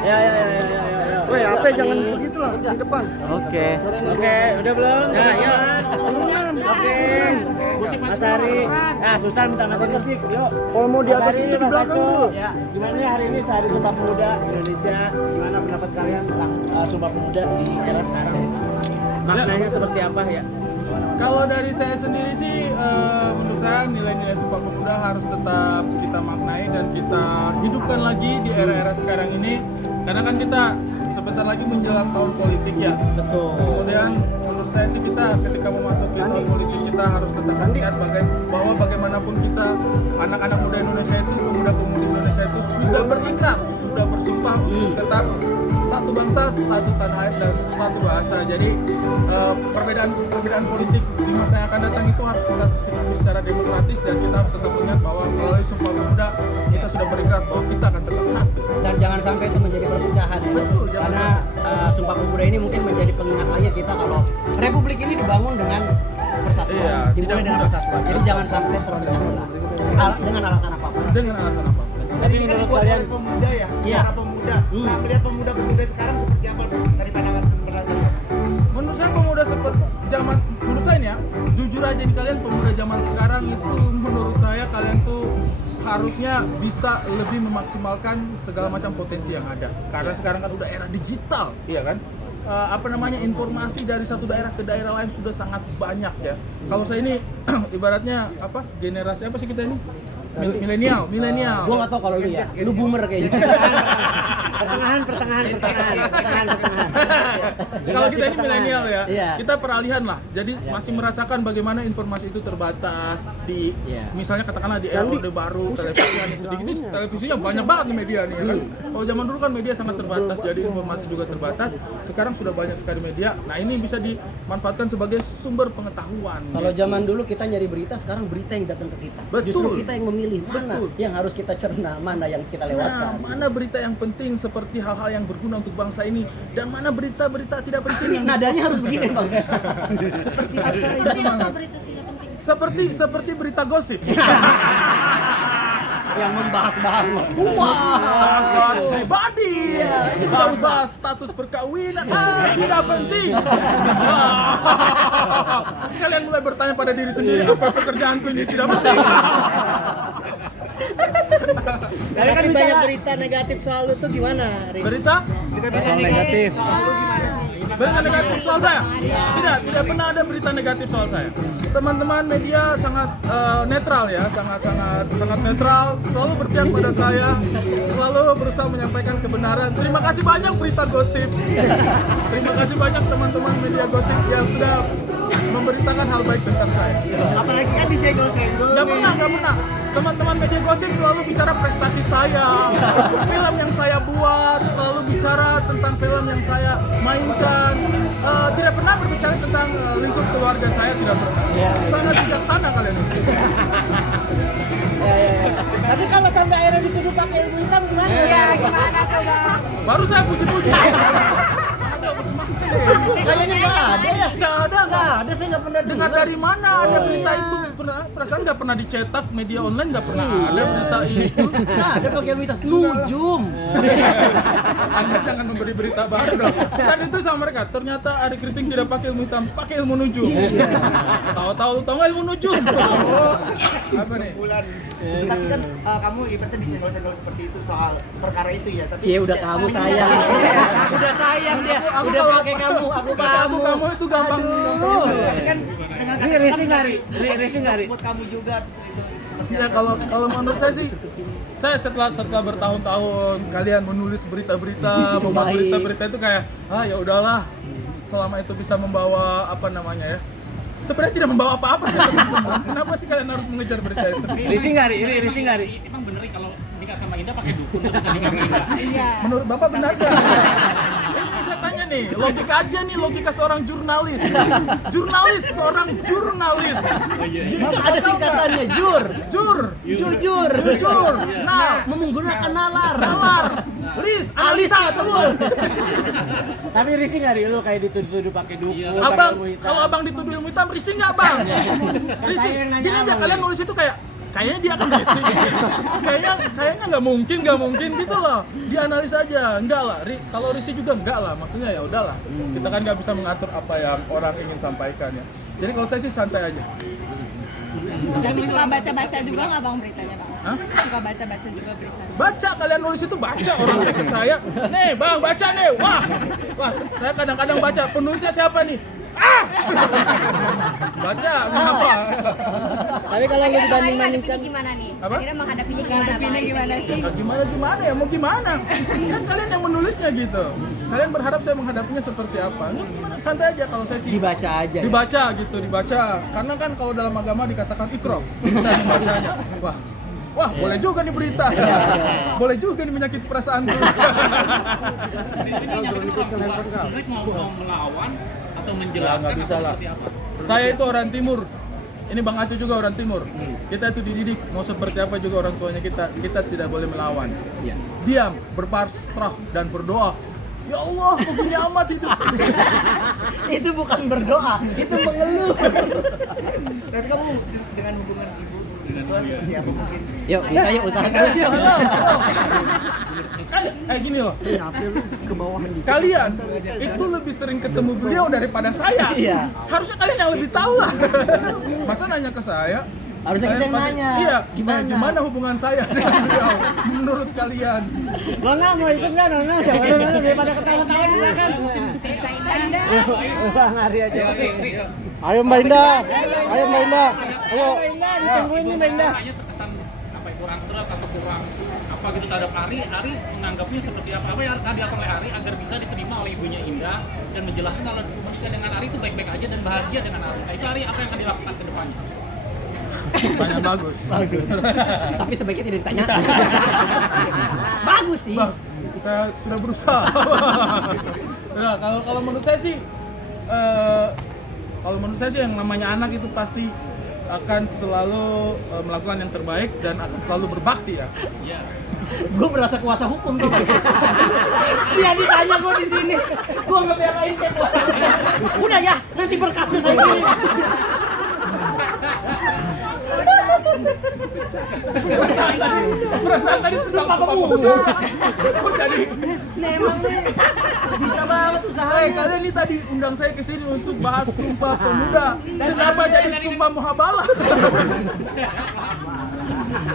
Ya. Woi, apa jangan begitu lah di depan. Oke, udah belum? Nah, ya. Oke. Mas Ari, Sultan minta ngatain musik, yuk. Kalau mau di atas Mas Ari, itu di Mas belakang Aco. dulu. Ya. Gimana nih hari ini Hari Sumpah Pemuda Indonesia? Gimana pendapat kalian tentang Sumpah Pemuda di era sekarang? Maknanya seperti apa ya? Kalau dari saya sendiri sih, menurut saya nilai-nilai Sumpah Pemuda harus tetap kita maknai dan kita hidupkan lagi di era-era sekarang ini. Karena kan kita sebentar lagi menjelang tahun politik ya. Betul. Kemudian menurut saya sih kita ketika memasuki tahun politik kita harus tetap ingat bahwa bagaimanapun kita anak-anak muda Indonesia itu, pemuda-pemudi Indonesia itu sudah berikrar, sudah bersumpah untuk tetap satu bangsa, satu tanah air dan satu bahasa. Jadi perbedaan politik di masa yang akan datang itu harus kita sikapi secara demokratis dan kita harus tetap ingat bahwa melalui Sumpah Pemuda kita sudah berikrar bahwa kita akan tetap satu. Dan jangan sampai itu menjadi perpecahan ya. Betul, jangan Karena Sumpah Pemuda ini mungkin menjadi pengingat lagi kita kalau Republik ini dibangun dengan persatuan, Iya, dimulai tidak dengan mudah. persatuan. Jadi jangan sampai terpecah belah dengan alasan apapun. Dengan alasan apa? Tapi Ini kan menurut dibuat kalian oleh pemuda ya, Iya. para pemuda. Nah, melihat pemuda-pemuda sekarang seperti apa dari pandangan sebenarnya? Menurut saya pemuda seperti zaman, menurut saya nih ya, jujur aja nih kalian pemuda zaman sekarang itu menurut saya kalian tuh harusnya bisa lebih memaksimalkan segala macam potensi yang ada. Karena sekarang kan udah era digital, iya kan? Informasi dari satu daerah ke daerah lain sudah sangat banyak ya. Kalau saya ini ibaratnya apa? Generasi apa sih kita ini? Milenial. gua nggak tahu kalau lu ya, lu boomer kayaknya. pertengahan. Kalau kita ini milenial ya, Iya. kita peralihan lah. Jadi masih merasakan bagaimana informasi itu terbatas di, Iya. misalnya katakanlah di era Orde Baru, televisi yang sedikit ini televisinya banyak banget nih media nih ya kan. Kalau zaman dulu kan media sangat terbatas, jadi informasi juga terbatas. Sekarang sudah banyak sekali media. Nah ini bisa dimanfaatkan sebagai sumber pengetahuan. Kalau zaman dulu kita nyari berita, sekarang berita yang datang ke kita. Betul. Justru kita yang memilih mana Betul. yang harus kita cerna, mana yang kita Nah, lewatkan. mana berita yang penting seperti hal-hal yang berguna untuk bangsa ini dan mana berita-berita tidak penting yang Nadanya harus begini bang. seperti apa itu Seperti apa semangat. berita tidak penting? Seperti berita gosip. Yang membahas-bahas. Bahas-bahas pribadi, bahas status perkawinan, tidak penting. Kalian mulai bertanya pada diri sendiri, apa pekerjaanku ini tidak penting? Karena kan banyak berita negatif selalu tuh gimana? Berita? Berita negatif. Lalu gimana sih? Berita negatif soal saya? Tidak pernah ada berita negatif soal saya. Teman-teman media sangat netral ya, sangat netral, selalu berpihak pada saya, selalu berusaha menyampaikan kebenaran. Terima kasih banyak berita gosip. Terima kasih banyak teman-teman media gosip yang sudah memberitakan hal baik tentang saya. Apalagi kan disenggol-senggol. Gak pernah. Teman-teman media gosip selalu bicara prestasi saya, film yang saya buat, selalu bicara tentang film yang saya mainkan. Tidak pernah berbicara tentang lingkup keluarga saya, tidak pernah. Sangat bijaksana kalian. Tapi kalau sampai akhirnya dituduh pakai ilmu hitam gimana? Ya, gimana tuh bang? Baru saya puji-puji. Kayaknya nggak ada ya. Nggak ada. Saya nggak pernah Dengar dari mana ada berita itu? Perasaan nggak pernah dicetak media online, nggak pernah ada berita itu. Nah, ada pakai ilmu hitam. Nujum. Anda jangan memberi berita baru dong. Kan itu sama mereka. Ternyata Ari Kriting tidak pakai ilmu hitam, pakai ilmu nujum. Tahu nggak ilmu nujum? Apa nih? Bulan. Tapi kan kamu ibaratnya disenggol-senggol seperti itu soal perkara itu ya. Tapi Cie udah kamu sayang. Udah sayang dia. Aku Udah kalau- pakai kamu, aku kamu. Kamu itu gampang. Tapi kan dengan Ini racing nggak, Ri? Racing nggak, Ri? buat kamu juga itu seperti Ya kalau menurut saya sih, saya setelah bertahun-tahun kalian menulis berita-berita, membuat Baik. berita-berita itu kayak ya udahlah, selama itu bisa membawa apa namanya ya. Sebenarnya tidak membawa apa-apa sih teman-teman. Kenapa sih kalian harus mengejar berita itu? Racing nggak, Ri? Ini racing nggak, Ri? Emang bener nih kalau nikah sama Indah pakai dukun terus nikah sama Indah? Iya. Menurut Bapak benar nggak? Ini saya tanya nih, logika aja nih, logika seorang jurnalis. Seorang jurnalis. Masuk Ada akal nggak? singkatannya, jur. Jujur. Jujur. Nah, Menggunakan nalar. Lis, Alis analisa betul. Tapi risih nggak, Ri? Lu kayak dituduh-tuduh pakai dukun, pakai Abang, ilmu hitam. kalau abang dituduh ilmu hitam, risih nggak bang? Risih. Saya yang nanya Gini aja, abang kalian ya. nulis itu kayak kayaknya dia akan racing. kayaknya nggak mungkin gitu loh. Dianalisa aja, enggak lah. Kalau Risi juga enggak lah. Maksudnya ya udahlah. Kita kan nggak bisa mengatur apa yang orang ingin sampaikan ya. Jadi kalau saya sih santai aja. Tapi suka baca-baca juga nggak bang beritanya bang? Hah? Suka baca-baca juga beritanya? Baca, kalian nulis itu baca, orang tag ke saya. Nih bang, baca nih. Wah, saya kadang-kadang baca. Penulisnya siapa nih? Baca, kenapa? Tapi kalau lu dibanding-bandingkan gimana nih? Apa? Akhirnya menghadapinya gimana sih? Ya, gimana ya, mau gimana? Kan kalian yang menulisnya gitu. Kalian berharap saya menghadapinya seperti apa? Ya, gimana? Santai aja kalau saya sih. Dibaca aja. Dibaca gitu, dibaca. Karena kan kalau dalam agama dikatakan ikram. Saya membacanya. Wah, boleh juga nih berita. Boleh juga nih menyakiti perasaanku. Sebenarnya mau melawan atau menjelaskan Nggak bisa lah. seperti apa? Saya itu orang timur. Ini Bang Acu juga orang timur. Kita itu dididik mau seperti apa juga orang tuanya kita. Kita tidak boleh melawan. Diam, berpasrah dan berdoa. Ya Allah, begini amat hidup. Itu bukan berdoa, itu mengeluh. Dan kamu dengan hubungan ibu seperti apa mungkin? Yuk, bisa yuk usaha terus yuk. Kan gini loh. Kalian itu lebih sering ketemu beliau daripada saya. Iya. Harusnya kalian yang lebih tahu lah. Masa nanya ke saya? Harusnya kita yang nanya. Iya, Gimana? gimana hubungan saya dengan beliau menurut kalian? Lo nggak mau ikut kan? Nggak, daripada ketawa-tawa juga kan. Bang Ari aja. Ayo Mbak Indah. Ayo Mbak Indah. Ayo. Mbak Indah, ditungguin nih Mbak Indah. Makanya terkesan apa ya, kurang serak atau kurang apa gitu terhadap Ari menganggapnya seperti apa yang tadi apa oleh Ari agar bisa diterima oleh ibunya Indah dan menjelaskan kalau menikah dengan Ari itu baik-baik aja dan bahagia dengan Ari. Nah, itu Ari apa yang akan dilakukan ke depannya? Pertanyaan bagus. Tapi sebaiknya tidak ditanyakan. Bagus sih. Bang, saya sudah berusaha. Nah, kalau menurut saya sih, yang namanya anak itu pasti akan selalu melakukan yang terbaik dan akan selalu berbakti ya. Iya. Gue merasa kuasa hukum tuh. Dia ditanya gue di sini. Gue ngebelain saya kuasa hukum. Udah ya, nanti berkasnya saya kirim. Perasaan tadi itu sumpah pemuda. Jadi, Memang nih bisa banget usaha. kalian nih tadi undang saya ke sini untuk bahas sumpah pemuda. Kenapa jadi sumpah muhabalah?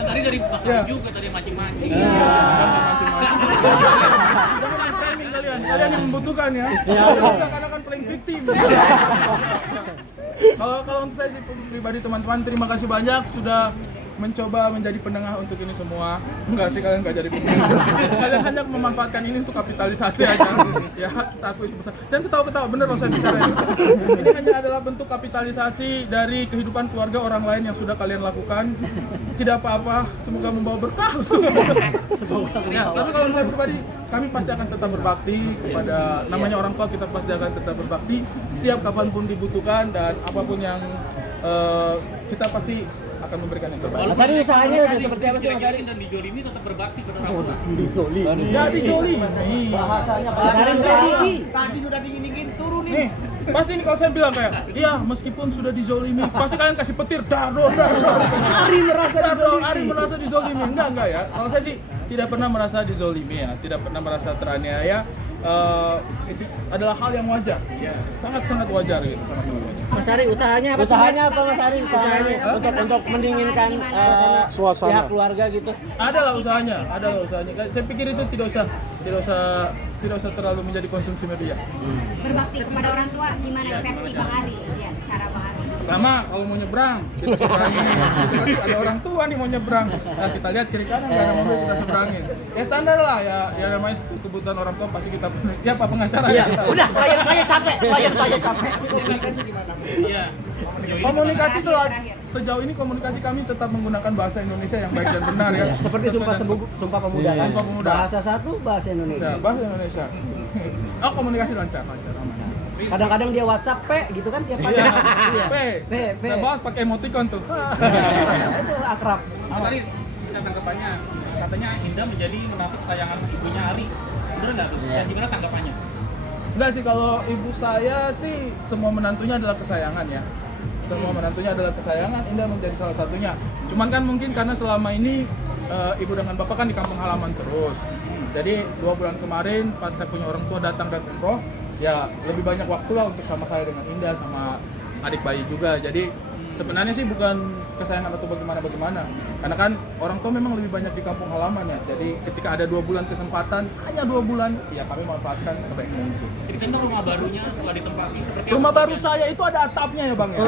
Tadi dari pasangan juga tadi mancing-mancing. Jangan main framing kalian yang membutuhkan ya. Seakan-akan playing victim. Kalau untuk saya sih pribadi teman-teman, terima kasih banyak sudah mencoba menjadi penengah untuk ini semua. Enggak sih, kalian nggak jadi penengah. Kalian hanya memanfaatkan ini untuk kapitalisasi aja. Ya, kita akui sebesar. Jangan ketawa-ketawa, bener loh saya bicara ini. Ini hanya adalah bentuk kapitalisasi dari kehidupan keluarga orang lain yang sudah kalian lakukan. Tidak apa-apa, semoga membawa berkah. Ya, tapi kalau saya pribadi, kami pasti akan tetap berbakti kepada namanya orang tua, kita pasti akan tetap berbakti siap kapanpun dibutuhkan dan apapun yang kita pasti akan memberikan yang terbaik. Mas Ari usahanya udah seperti apa sih Mas Ari? Dan dijolimi tetap berbakti pada orang tua. Ya dijoli. Bahasanya Mas Ari tinggi. Tadi sudah dingin-dingin turun Nih, pasti ini kalau saya bilang kayak, iya meskipun sudah dizolimi, pasti kalian kasih petir, Ari merasa dizolimi. Enggak ya. Kalau saya sih tidak pernah merasa dizolimi ya, tidak pernah merasa teraniaya. Itu adalah hal yang wajar, sangat-sangat wajar gitu, sangat-sangat wajar. Mas Ari usahanya apa? Usahanya apa Mas Ari? Usahanya untuk mendinginkan Suasana. pihak keluarga gitu. Ada lah usahanya. Saya pikir itu tidak usah terlalu menjadi konsumsi media. Berbakti kepada orang tua gimana versi Bang Ari? Ya, cara Bang Ari. Pertama, kalau mau nyebrang, kita seberangin. Ada orang tua nih mau nyebrang. Nah, kita lihat kiri kanan, nggak ada mobil, kita seberangin. Ya standar lah, ya namanya kebutuhan orang tua pasti kita penuhi. Ya Pak pengacara ya. Udah, klien saya capek. Iya. Komunikasi sejauh ini komunikasi kami tetap menggunakan bahasa Indonesia yang baik dan benar ya. Seperti sumpah pemuda kan. Sumpah Pemuda. Bahasa satu bahasa Indonesia. Ya, bahasa Indonesia. Oh, komunikasi lancar aman. Kadang-kadang dia WhatsApp gitu kan tiap hari. Iya. P. P. Saya bahas pakai emoticon tuh. Itu akrab. Mas Ari, kita tanggapannya katanya Indah menjadi menantu kesayangan ibunya Ari. Bener nggak tuh? Dan gimana tanggapannya? Enggak sih, kalau ibu saya sih semua menantunya adalah kesayangan ya. semua menantunya adalah kesayangan, Indah menjadi salah satunya. Cuman kan mungkin karena selama ini ibu dengan bapak kan di kampung halaman terus. Jadi 2 bulan kemarin pas saya punya orang tua datang dan umroh, ya lebih banyak waktu lah untuk sama saya dengan Indah sama adik bayi juga. Jadi sebenarnya sih bukan kesayangan atau bagaimana, karena kan orang tua memang lebih banyak di kampung halaman ya. Jadi ketika ada 2 bulan kesempatan, hanya 2 bulan, ya kami manfaatkan sebaik mungkin. Cerita rumah barunya setelah ditempati seperti Rumah apa? baru saya itu ada atapnya ya bang ya.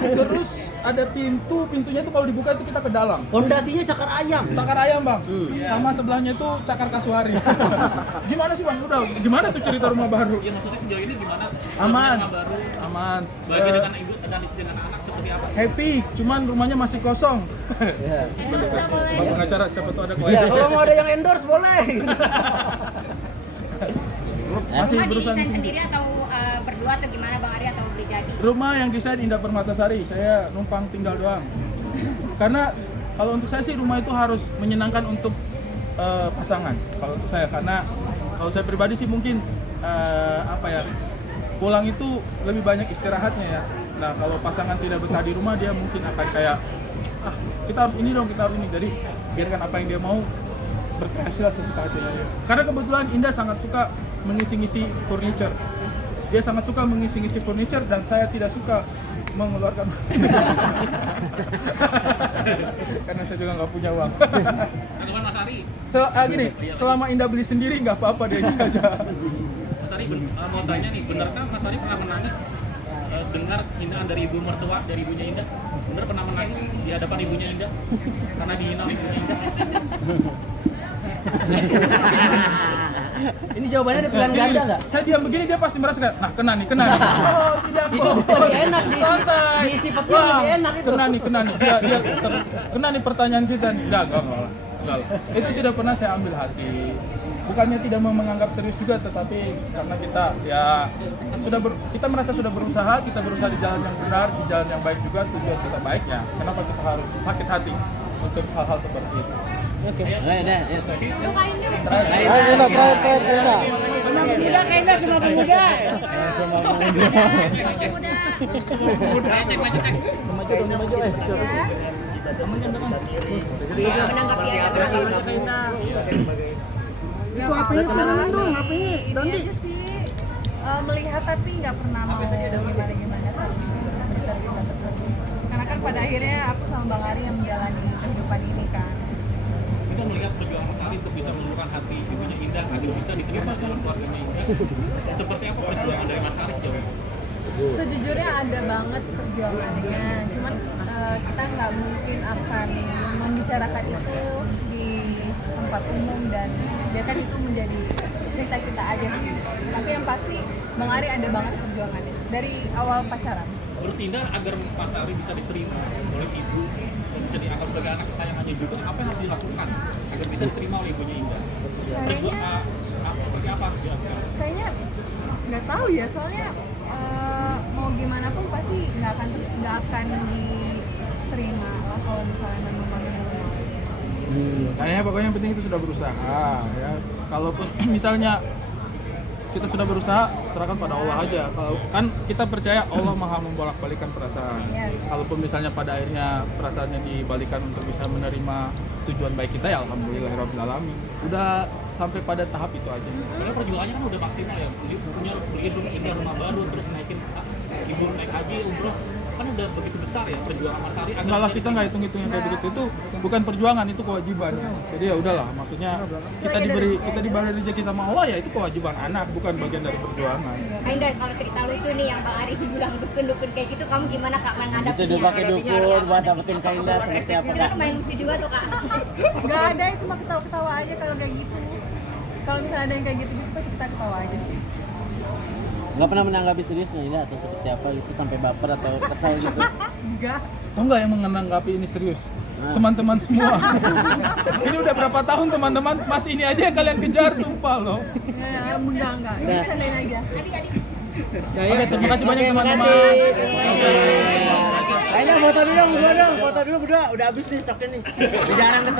Terus ada pintunya itu kalau dibuka itu kita ke dalam. Pondasinya cakar ayam. Cakar ayam bang, sama sebelahnya itu cakar kasuari. Gimana sih bang? Udah, gimana tuh cerita rumah baru? Ya maksudnya sejauh ini gimana? Aman, Rumah baru, aman. bagi dengan ibu dan istri dengan anak seperti apa? Happy, cuman rumahnya masih kosong. Endorse lah boleh. Bang pengacara siapa tuh ada Ya, klien. kalau mau ada yang endorse boleh. Masih Rumah berusaha didesain di sini. sendiri atau berdua atau gimana Bang Ari atau beli jadi? Rumah yang desain Indah Permatasari, saya numpang tinggal doang. Karena kalau untuk saya sih rumah itu harus menyenangkan untuk pasangan. Kalau untuk saya, karena kalau saya pribadi sih mungkin pulang itu lebih banyak istirahatnya ya. Nah kalau pasangan tidak betah di rumah, dia mungkin akan kayak kita harus ini dong, kita harus ini. Jadi biarkan apa yang dia mau, berkreasi lah sesuka hatinya dia. Karena kebetulan Indah sangat suka mengisi-ngisi furniture. Dia sangat suka mengisi-ngisi furniture dan saya tidak suka mengeluarkan karena saya juga nggak punya uang. Tanggapan Mas Ari? Gini, selama Indah beli sendiri nggak apa-apa, dia isi aja. Mas Ari mau tanya nih, benarkah Mas Ari pernah menangis dengar hinaan dari ibu mertua, dari ibunya Indah? Bener pernah menangis di hadapan ibunya Indah? Karena dihina oleh ibunya Indah? Ini jawabannya ada pilihan ganda nggak? Saya diam begini, dia pasti merasa kayak, nah kena nih. Oh tidak Itu kok. lebih enak di Santai. diisi petir lebih enak itu. Kena nih. Dia kena nih pertanyaan kita nih. Enggak lah. Itu tidak pernah saya ambil hati. Bukannya tidak mau menganggap serius juga, tetapi karena kita ya kita merasa sudah berusaha, kita berusaha di jalan yang benar, di jalan yang baik juga, tujuan kita baik ya. Kenapa kita harus sakit hati untuk hal-hal seperti itu? Oke. Ya, ya. Ayo Ina, terakhir Ina. Semua pemuda kayaknya semua pemuda. Maju. Menanggapi aja. Ini aja sih melihat tapi nggak pernah mau gimana saat bercerita tersebut. Karena kan pada akhirnya aku sama Bang Ari yang menjalani kehidupan ini kan. Kita melihat perjuangan Mas Ari untuk bisa meluluhkan hati ibunya Indah agar bisa diterima dalam keluarganya Indah. Seperti apa perjuangan dari Mas Ari sejauh ini? Sejujurnya ada banget perjuangannya, cuman kita nggak mungkin akan membicarakan itu di tempat umum dan biarkan itu menjadi cerita-cerita aja sih. Tapi yang pasti Bang Ari ada banget perjuangannya dari awal pacaran. Menurut Indah agar Mas Ari bisa diterima oleh ibu dan bisa dianggap sebagai anak kesayangannya juga, apa yang harus dilakukan agar bisa diterima oleh ibunya Indah? Perjuangan seperti apa harus dilakukan? Kayaknya nggak tahu ya, soalnya mau gimana pun pasti nggak akan diterima lah kalau misalnya memang mau. Kayaknya pokoknya yang penting itu sudah berusaha ya. Kalaupun misalnya kita sudah berusaha, serahkan pada Allah aja. Kalau kan kita percaya Allah Maha membolak-balikan perasaan. Yes. Kalaupun misalnya pada akhirnya perasaannya dibalikan untuk bisa menerima tujuan baik kita, ya alhamdulillahirabbil alamin. Udah sampai pada tahap itu aja. Karena perjuangannya kan udah maksimal ya. Beli rumah baru, terus naikin ibu naik haji, umroh, kan udah begitu besar ya perjuangan Mas Ari. Enggak lah, kita nggak hitung-hitung yang kayak begitu, itu bukan perjuangan, itu kewajiban. Jadi ya udahlah, maksudnya kita diberi rezeki sama Allah, ya itu kewajiban anak, bukan bagian dari perjuangan. Kak Indah, kalau cerita lucu nih yang Bang Ari bilang dukun-dukun kayak gitu, kamu gimana Kak Itu menghadapinya? udah pakai dukun buat dapetin Kak Indah seperti apa Itu Kak? kan main lucu juga tuh Kak. Nggak ada, itu mah ketawa-ketawa aja kalau kayak gitu. Kalau misalnya ada yang kayak gitu-gitu pasti kita ketawa aja sih. Nggak pernah menanggapi serius Kak Indah atau seperti apa gitu sampai baper atau kesal gitu? Enggak. Tahu nggak yang menanggapi ini serius? Teman-teman semua. Ini udah berapa tahun teman-teman, masih ini aja yang kalian kejar, sumpah loh. Enggak. Ini bercandain aja. Oke, terima kasih banyak teman-teman. Kayaknya foto dulu berdua. Udah habis nih stoknya nih. Jarang ketemu.